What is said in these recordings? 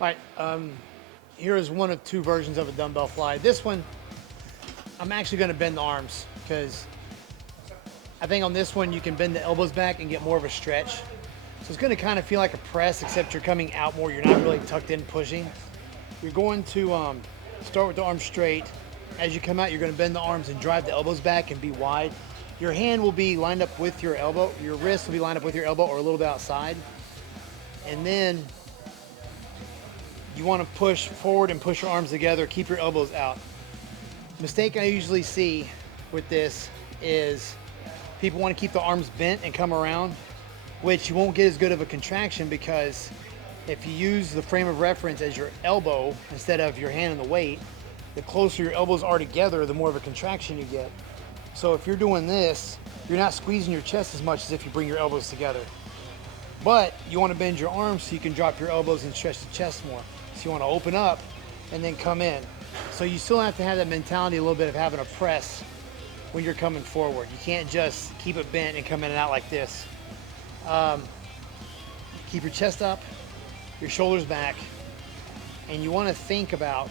All right, here is one of two versions of a dumbbell fly. This one, I'm actually gonna bend the arms because I think on this one you can bend the elbows back and get more of a stretch. So it's gonna kind of feel like a press, except you're coming out more. You're not really tucked in pushing. You're going to start with the arms straight. As you come out, you're gonna bend the arms and drive the elbows back and be wide. Your hand will be lined up with your elbow. Your wrist will be lined up with your elbow or a little bit outside. And then you want to push forward and push your arms together. Keep your elbows out. Mistake I usually see with this is people want to keep the arms bent and come around, which you won't get as good of a contraction because if you use the frame of reference as your elbow instead of your hand and the weight, the closer your elbows are together, the more of a contraction you get. So if you're doing this, you're not squeezing your chest as much as if you bring your elbows together. But you want to bend your arms so you can drop your elbows and stretch the chest more. So you want to open up and then come in. So you still have to have that mentality a little bit of having a press when you're coming forward. You can't just keep it bent and come in and out like this. Keep your chest up, your shoulders back, and you want to think about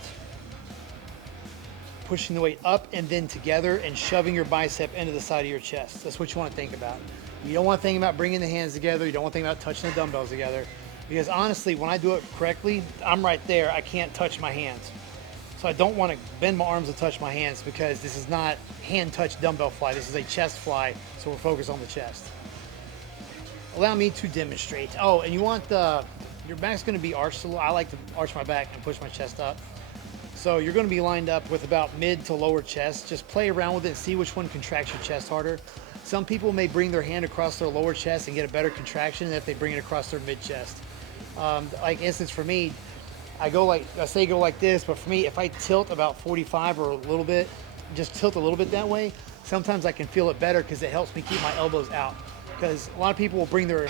pushing the weight up and then together and shoving your bicep into the side of your chest. That's what you want to think about. You don't want to think about bringing the hands together. You don't want to think about touching the dumbbells together. Because honestly, when I do it correctly, I'm right there. I can't touch my hands. So I don't want to bend my arms to touch my hands because this is not hand-touch dumbbell fly. This is a chest fly, so we're focused on the chest. Allow me to demonstrate. Oh, and you want your back's going to be arched a little. I like to arch my back and push my chest up. So you're going to be lined up with about mid to lower chest. Just play around with it and see which one contracts your chest harder. Some people may bring their hand across their lower chest and get a better contraction than if they bring it across their mid chest. Like instance for me, I say go like this, but for me, if I tilt about 45 or a little bit, just tilt a little bit that way, sometimes I can feel it better because it helps me keep my elbows out. Because a lot of people will they'll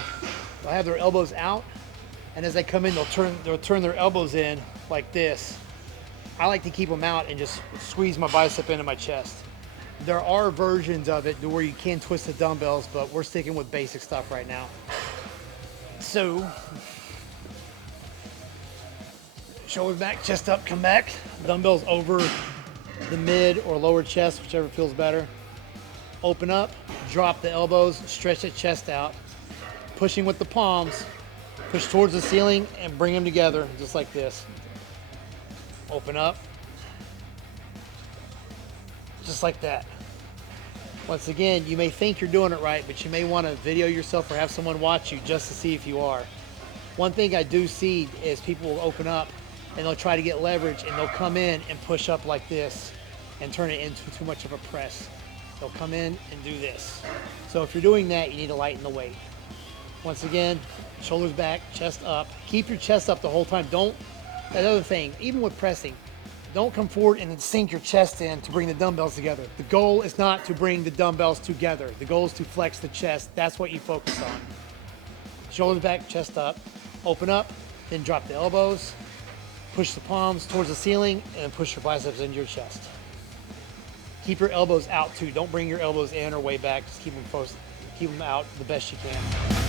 have their elbows out, and as they come in, they'll turn their elbows in like this. I like to keep them out and just squeeze my bicep into my chest. There are versions of it where you can twist the dumbbells, but we're sticking with basic stuff right now. So, shoulders back, chest up, come back. Dumbbells over the mid or lower chest, whichever feels better. Open up, drop the elbows, stretch the chest out. Pushing with the palms, push towards the ceiling and bring them together, just like this. Open up, just like that. Once again, you may think you're doing it right, but you may want to video yourself or have someone watch you just to see if you are. One thing I do see is people will open up and they'll try to get leverage and they'll come in and push up like this and turn it into too much of a press. They'll come in and do this. So if you're doing that, you need to lighten the weight. Once again, shoulders back, chest up. Keep your chest up the whole time. That other thing, even with pressing, don't come forward and then sink your chest in to bring the dumbbells together. The goal is not to bring the dumbbells together. The goal is to flex the chest. That's what you focus on. Shoulders back, chest up. Open up, then drop the elbows. Push the palms towards the ceiling and push your biceps into your chest. Keep your elbows out too. Don't bring your elbows in or way back. Just keep them out the best you can.